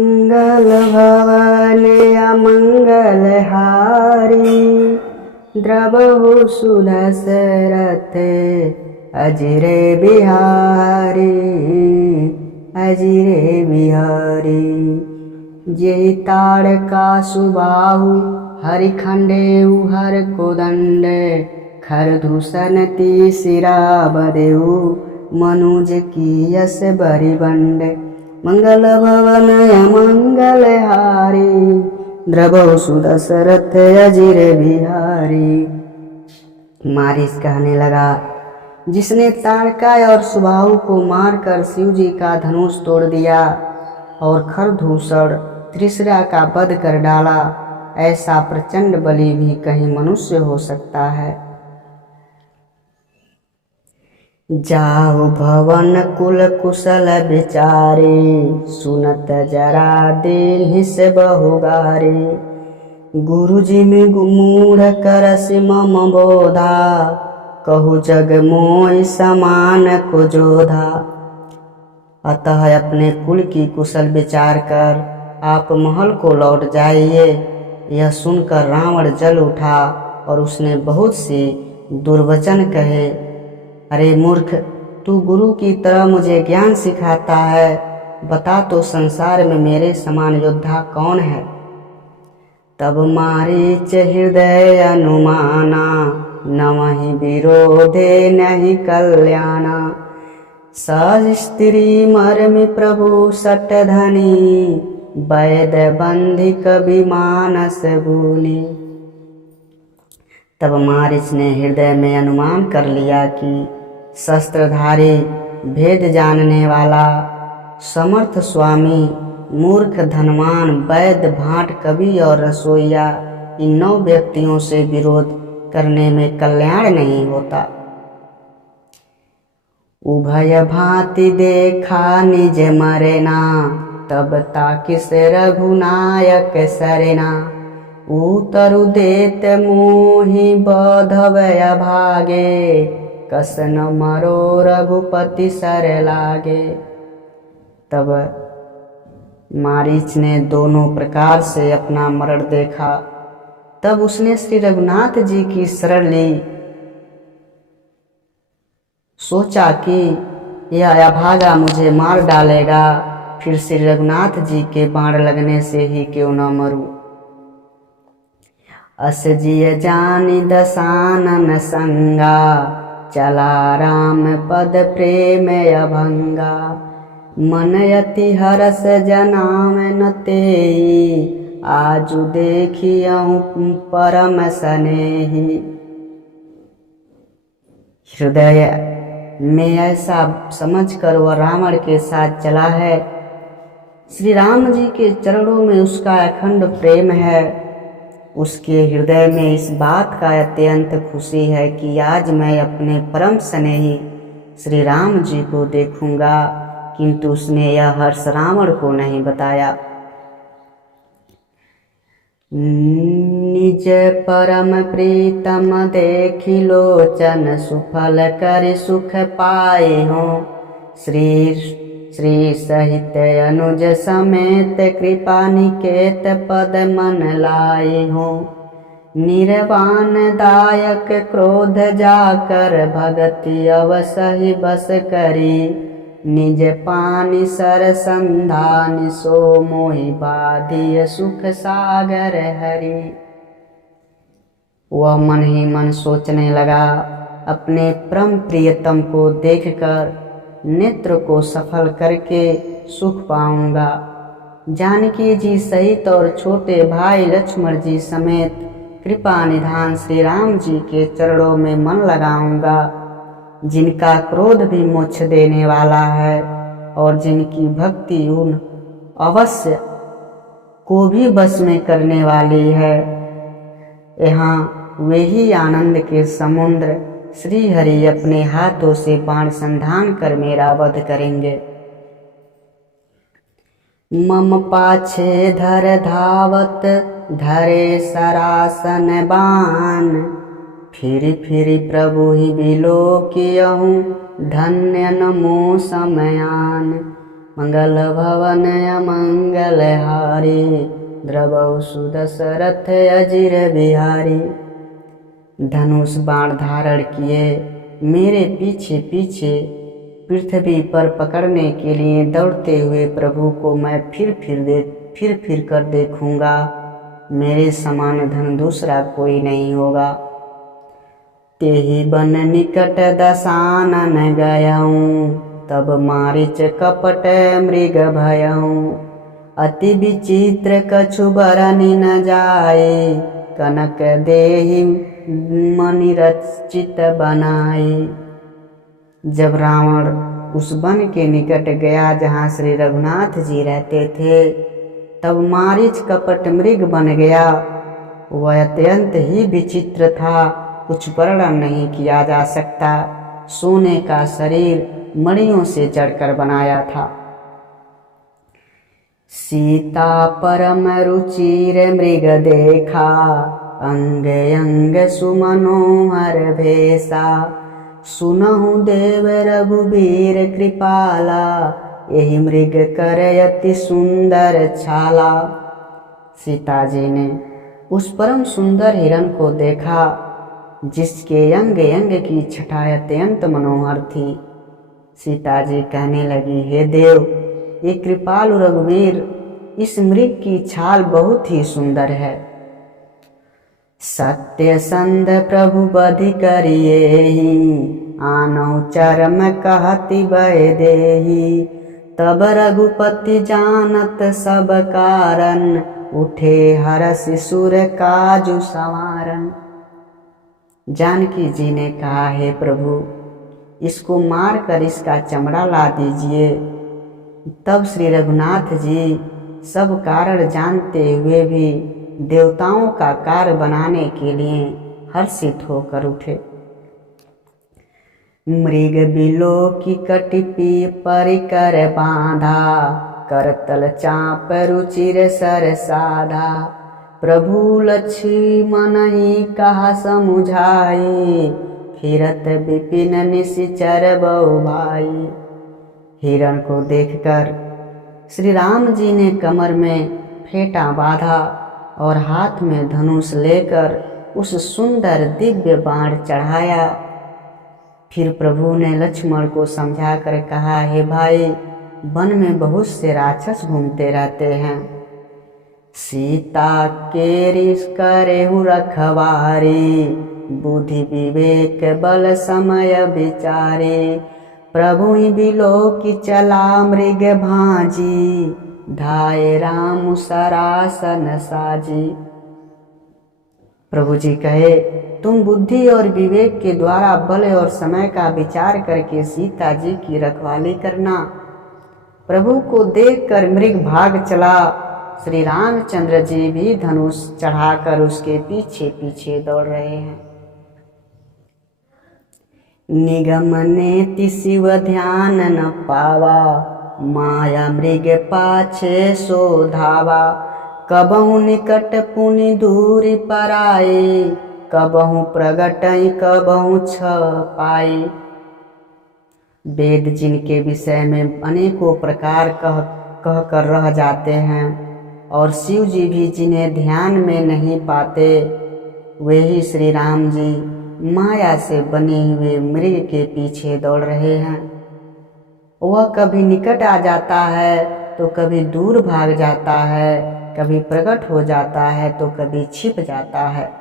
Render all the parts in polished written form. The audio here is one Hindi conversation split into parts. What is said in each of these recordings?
मंगल भवन अमंगल हारी, द्रवहु सुदशरथ अजिरे बिहारी, अजिरे बिहारी। जेहि ताड़का सुबाहु हरिखंडेउ हर कोदंड, खरदूषण तीसिरा बदेउ मनुज की यस बरिबंड। मंगल भवन अमंगल हारी, द्रवहु सुदशरथ अजिरे बिहारी। मारीच कहने लगा, जिसने ताड़का और सुबाहु को मारकर शिव जी का धनुष तोड़ दिया और खरदूषण त्रिशिरा का वध कर डाला, ऐसा प्रचंड बलि भी कहीं मनुष्य हो सकता है। जाहु भवन कुल कुशल विचारे, सुनत जरा दीन्हि से बहुगारे। गुरुजी में गुमूढ़ करसि मम बोधा, कहु जग मोहि समान को जोधा। अतः अपने कुल की कुशल विचार कर आप महल को लौट जाइए। यह सुनकर रावण जल उठा और उसने बहुत सी दुर्वचन कहे। अरे मूर्ख, तू गुरु की तरह मुझे ज्ञान सिखाता है, बता तो संसार में मेरे समान योद्धा कौन है। तब मारीच हृदय अनुमाना, नमहि विरोधे नहीं कल्याणा। सहज स्त्री मर्मि प्रभु सट धनी, वैद बंधि कवि मानस भूली। तब मारीच ने हृदय में अनुमान कर लिया कि शस्त्रधारी, भेद जानने वाला, समर्थ स्वामी, मूर्ख, धनवान, वैद्य, भाट, कवि और रसोइया, इन 9 व्यक्तियों से विरोध करने में कल्याण नहीं होता। उभय भांति देखा निज मरेना, तब ताकिस रघुनायक सरेना। उतरु देत मोहि बधवय भागे, कस न मरो रघुपति सर लागे। तब मारीच ने दोनों प्रकार से अपना मरण देखा। तब उसने श्री रघुनाथ जी की शरण ली। सोचा कि यह अभागा मुझे मार डालेगा, फिर श्री रघुनाथ जी के बाण लगने से ही क्यों न मरूं। अस जिय जानि दसानन संगा, चला राम पद प्रेम अभंगा। मन अति हरस जनाम न तेई, आजु देखियहु परम स्नेही। हृदय में ऐसा समझकर वह रावण के साथ चला है। श्री राम जी के चरणों में उसका अखंड प्रेम है। उसके हृदय में इस बात का अत्यंत खुशी है कि आज मैं अपने परम स्नेही श्री राम जी को देखूंगा, किंतु उसने यह हर्ष रावण को नहीं बताया। निज परम प्रीतम देखि लोचन, सुफल कर सुख पाए हो। श्री सहित अनुज समेत, कृपा निकेत पद मन लाए हो। निर्वाण दायक क्रोध जाकर, भगति अवसहि बस करी। निज पानि सर संधान, सो मोहि बाधिय सुख सागर हरि। वह मन ही मन सोचने लगा, अपने परम प्रियतम को देखकर नेत्र को सफल करके सुख पाऊंगा। जानकी जी सहित और छोटे भाई लक्ष्मण जी समेत कृपा निधान श्री राम जी के चरणों में मन लगाऊंगा, जिनका क्रोध भी मोक्ष देने वाला है और जिनकी भक्ति उन अवश्य को भी बस में करने वाली है। यहाँ वे ही आनंद के समुद्र श्री हरि अपने हाथों से बाण संधान कर मेरा वध करेंगे। मम पाछे धर धावत, धरे सरासन बाण। फिर प्रभु ही बिलो कियहूँ, धन्य नमो समयान। मंगल भवन अमंगल हारी, द्रवौ सुदशरथ अजिर बिहारी। धनुष बाण धारण किए मेरे पीछे पीछे पृथ्वी पर पकड़ने के लिए दौड़ते हुए प्रभु को मैं फिर कर देखूंगा। मेरे समान धन दूसरा कोई नहीं होगा। तेहि बन निकट दशानन गयऊँ, तब मारिच कपट मृग भयऊँ। अति विचित्र कछु बरनि न जाए, कनक देहि मणि रचित बनाए। जब रावण उस वन के निकट गया जहाँ श्री रघुनाथ जी रहते थे, तब मारीच कपट मृग बन गया। वह अत्यंत ही विचित्र था, कुछ वर्णन नहीं किया जा सकता। सोने का शरीर मणियों से जड़कर बनाया था। सीता परम रुचिर मृग देखा, अंग अंग सुमनोहर भेसा। सुनहु देव रघुबीर कृपाला, यही मृग कर अति सुंदर छाला। सीता जी ने उस परम सुंदर हिरण को देखा, जिसके अंग अंग की छटा अत्यंत मनोहर थी। सीता जी कहने लगी, हे देव, ये कृपालु रघुवीर, इस मृग की छाल बहुत ही सुंदर है। सत्य संध प्रभु बधि करिएहि, आनहु चरम कहति बय देहि। तब रघुपति जानत सब कारण, उठे हरष सुर काजु संवारन। जानकी जी ने कहा, हे प्रभु, इसको मार कर इसका चमड़ा ला दीजिए। तब श्री रघुनाथ जी सब कारण जानते हुए भी देवताओं का कार्य बनाने के लिए हर्षित होकर उठे। मृग बिलो की कटिपी परिकर बांधा, करतल चाप रुचिर सर साधा। प्रभु लक्ष्मण ही कहा समुझाई, फिरत विपिन निशिचर बहु भाई। हिरण को देखकर श्री राम जी ने कमर में फेंटा बांधा और हाथ में धनुष लेकर उस सुंदर दिव्य बाण चढ़ाया। फिर प्रभु ने लक्ष्मण को समझा कर कहा, हे भाई, वन में बहुत से राक्षस घूमते रहते हैं। सीता के रिस करेहु रखवारी, बुद्धि विवेक बल समय विचारे। प्रभु ही बिलो की चला मृग भांजी, धाये राम सरासन साजी। प्रभु जी कहे, तुम बुद्धि और विवेक के द्वारा बल और समय का विचार करके सीता जी की रखवाली करना। प्रभु को देखकर मृग भाग चला। श्री रामचंद्र जी भी धनुष चढ़ाकर उसके पीछे पीछे दौड़ रहे हैं। निगम नेति शिव ध्यान न पावा, माया मृग पाछे सो धावा। कबहु निकट पुनि दूरी पराए, कबहु प्रगटई कबहु छपाई। वेद जिनके विषय में अनेकों प्रकार कह कर रह जाते हैं और शिव जी भी जिन्हें ध्यान में नहीं पाते, वही श्री राम जी माया से बने हुए मृग के पीछे दौड़ रहे हैं। वह कभी निकट आ जाता है तो कभी दूर भाग जाता है, कभी प्रकट हो जाता है तो कभी छिप जाता है।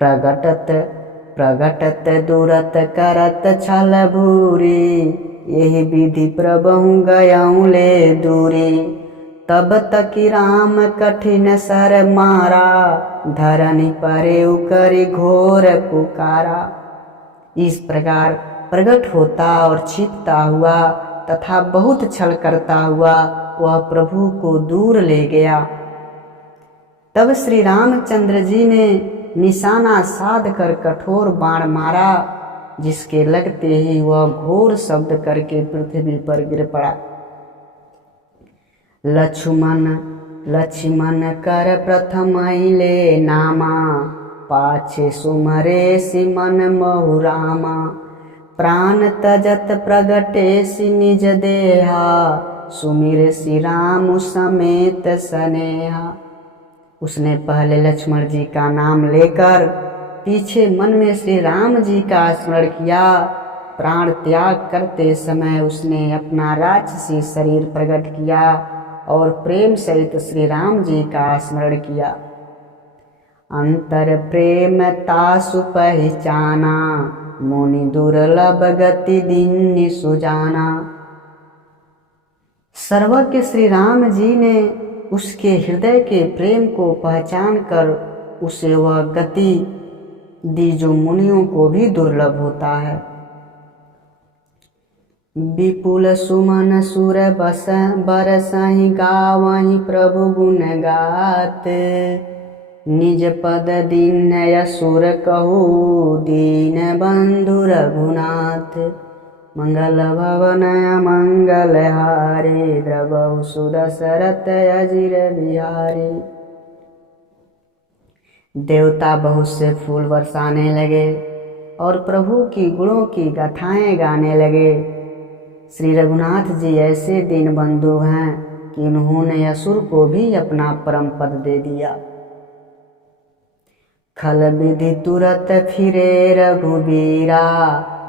प्रगटत दूरत करत छल भूरी, यही विधि प्रभु गयऊँ ले दूरी। तब तकी राम कठिन सर मारा, धरनी परे करी घोर पुकारा। इस प्रकार प्रकट होता और छिपता हुआ तथा बहुत छल करता हुआ वह प्रभु को दूर ले गया। तब श्री रामचंद्र जी ने निशाना साध कर कठोर बाण मारा, जिसके लगते ही वह घोर शब्द करके पृथ्वी पर गिर पड़ा। लक्ष्मण कर प्रथम ले नामा, पाछे सुमरे सिमन महु रामा। प्राण तजत प्रगटे सि निज देहा, सुमिर श्री राम समेत स्नेहा। उसने पहले लक्ष्मण जी का नाम लेकर पीछे मन में श्री राम जी का स्मरण किया। प्राण त्याग करते समय उसने अपना राक्षसी शरीर प्रकट किया और प्रेम सहित श्री राम जी का स्मरण किया। अंतर प्रेम तासु पहचाना, मुनि दुर्लभ गति दीन्हि सुजाना। सर्वज्ञ श्री राम जी ने उसके हृदय के प्रेम को पहचान कर उसे वह गति दी जो मुनियों को भी दुर्लभ होता है। विपुल सुमन सुर बस बरसहि गावहि प्रभु गुण गात। निज पद दीन असुर कहू, दीन बंधु रघुनाथ। मंगल भवन मंगल हारे, द्रवहु सुदशरथ अजिर बिहारी। देवता बहुत से फूल बरसाने लगे और प्रभु की गुणों की गाथाएं गाने लगे। श्री रघुनाथ जी ऐसे दीन बंधु हैं कि उन्होंने असुर को भी अपना परम पद दे दिया। खल विधि तुरत फिरे रघुबीरा,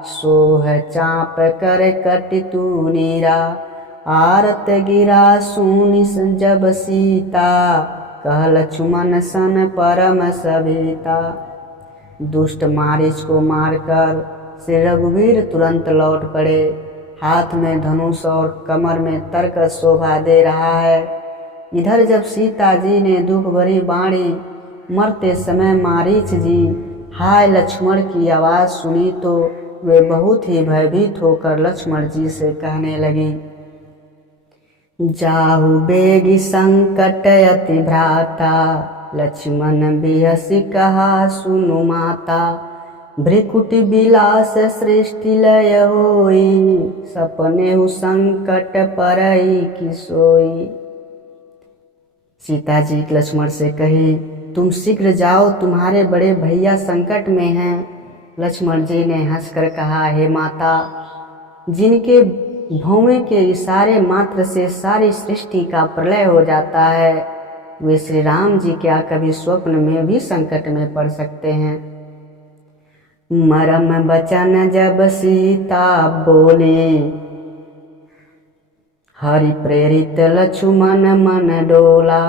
सोह चाप कर कटि तू नीरा। आरत गिरा सुनि जब सीता, कह लक्ष्मण सन परम सभीता। दुष्ट मारीच को मारकर श्री रघुवीर तुरंत लौट पड़े। हाथ में धनुष और कमर में तरकस शोभा दे रहा है। इधर जब सीता जी ने दुख भरी बाणी मरते समय मारीच जी हाय लक्ष्मण की आवाज़ सुनी तो वे बहुत ही भयभीत होकर लक्ष्मण जी से कहने लगी, जाहु बेगी संकट अति भ्राता। लक्ष्मण बिहसि कहा सुनु माता, भ्रिकुटि विलास सृष्टि लय होई। सपने हु संकट परई कि सोई। सीता जी लक्ष्मण से कही, तुम शीघ्र जाओ, तुम्हारे बड़े भैया संकट में हैं। लक्ष्मण जी ने हंसकर कहा, हे माता, जिनके भौवें के इशारे मात्र से सारी सृष्टि का प्रलय हो जाता है, वे श्री राम जी क्या कभी स्वप्न में भी संकट में पड़ सकते हैं। मरम बचन जब सीता बोली, हरि प्रेरित लक्ष्मण मन डोला।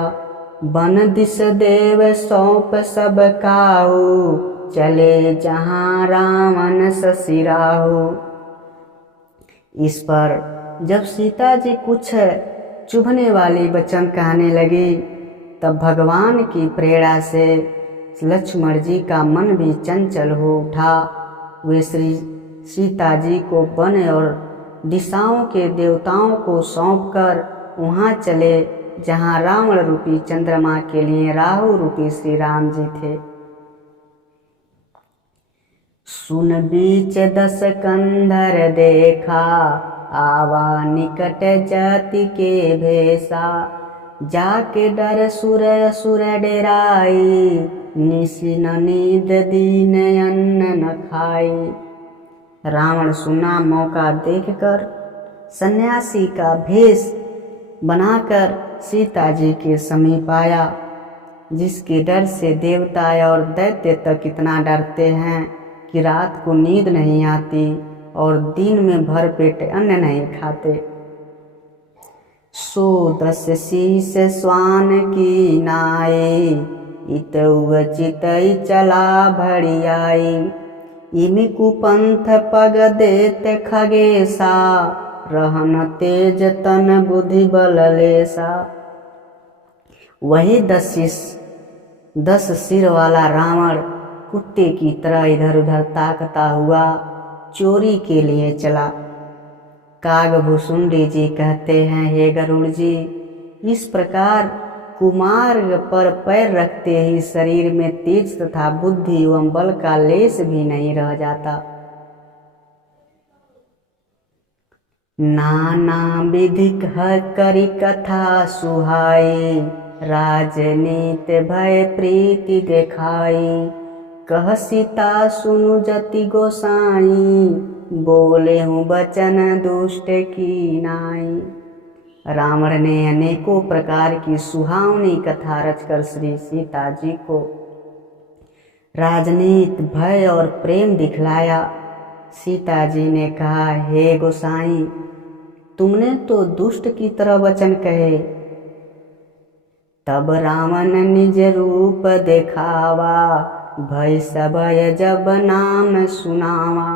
बन दिस देव सौंप सब काहू, चले जहाँ रावण ससिराहू। इस पर जब सीता जी कुछ चुभने वाली वचन कहने लगी, तब भगवान की प्रेरणा से लक्ष्मण जी का मन भी चंचल हो उठा। वे श्री सीता जी को वन और दिशाओं के देवताओं को सौंपकर वहाँ चले जहाँ रावण रूपी चंद्रमा के लिए राहु रूपी श्री राम जी थे। सुन बीच दस कंधर देखा, आवा निकट जाति के भेसा। जाके डर सुर असुर डेराई, निशि न नींद दीन अन्न न खाई। रावण सुना मौका देखकर सन्यासी का भेष बनाकर सीता जी के समीप आया, जिसके डर से देवता और दैत्य तक इतना डरते हैं कि रात को नींद नहीं आती और दिन में भर पेट अन्न नहीं खाते। सो 10 शीश स्वान की नाई, इतउ चितई चला भड़ियाई। इमि कुपंथ पग देत खगेसा, रहन तेज तन बुद्धि बल लेसा। वही 10 सिर वाला रावण कुत्ते की तरह इधर उधर ताकता हुआ चोरी के लिए चला। कागभूषुंडी जी कहते हैं, हे गरुड़ जी, इस प्रकार कुमार्ग पर पैर रखते ही शरीर में तेज तथा बुद्धि एवं बल का लेश भी नहीं रह जाता। नाना विधिक करी कथा सुहाई, राजनीत भय प्रीति देखाई। कह सीता सुनु जति गोसाई, बोले हूँ बचन दुष्ट की नाई। रावण ने अनेकों प्रकार की सुहावनी कथा रचकर श्री सीता जी को राजनीति, भय और प्रेम दिखलाया। सीता जी ने कहा, हे गोसाई, तुमने तो दुष्ट की तरह वचन कहे। तब रावण निज रूप देखावा, भय सबय जब नाम सुनावा।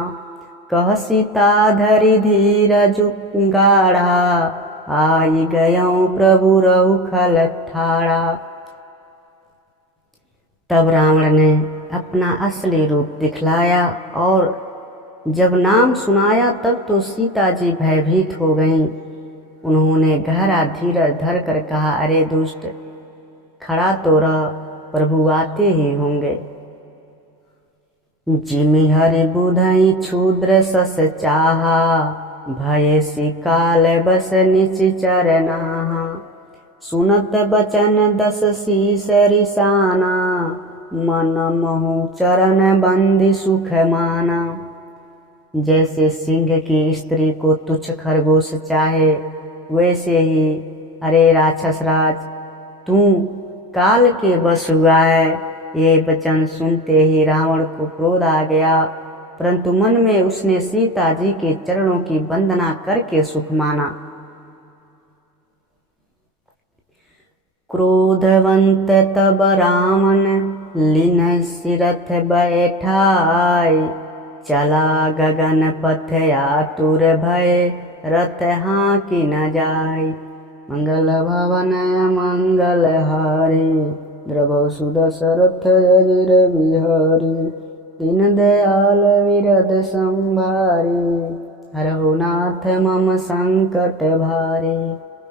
कह सीता धरि धीरज गाढ़ा, आई गयों प्रभु रउखल ठाड़ा। तब रावण ने अपना असली रूप दिखलाया और जब नाम सुनाया तब तो सीता जी भयभीत हो गईं। उन्होंने गहरा धीरज धर कर कहा, अरे दुष्ट, खड़ा तो रह, प्रभु आते ही होंगे। जिमि हरि बुधई क्षुद्र सस चाहा, भय सिकाल बस निश्चर नाहा। सुनत बचन दस शीस रिसाना, मन महु चरण बंदी सुख माना। जैसे सिंह की स्त्री को तुच्छ खरगोश चाहे, वैसे ही अरे राक्षस राज, तू काल के बस हुआ है। ये वचन सुनते ही रावण को क्रोध आ गया, परंतु मन में उसने सीता जी के चरणों की वंदना करके सुख माना। क्रोधवंत तब रावण लीन सिरथ बैठाई, चला गगन पथ आतुर भय, रथ हाँकी न जाय। मंगल भवन मंगल हारी, द्रवौ सुदशरथ अजर बिहारी। दीन दयाल विरद संभारी, हरहु नाथ मम संकट भारी।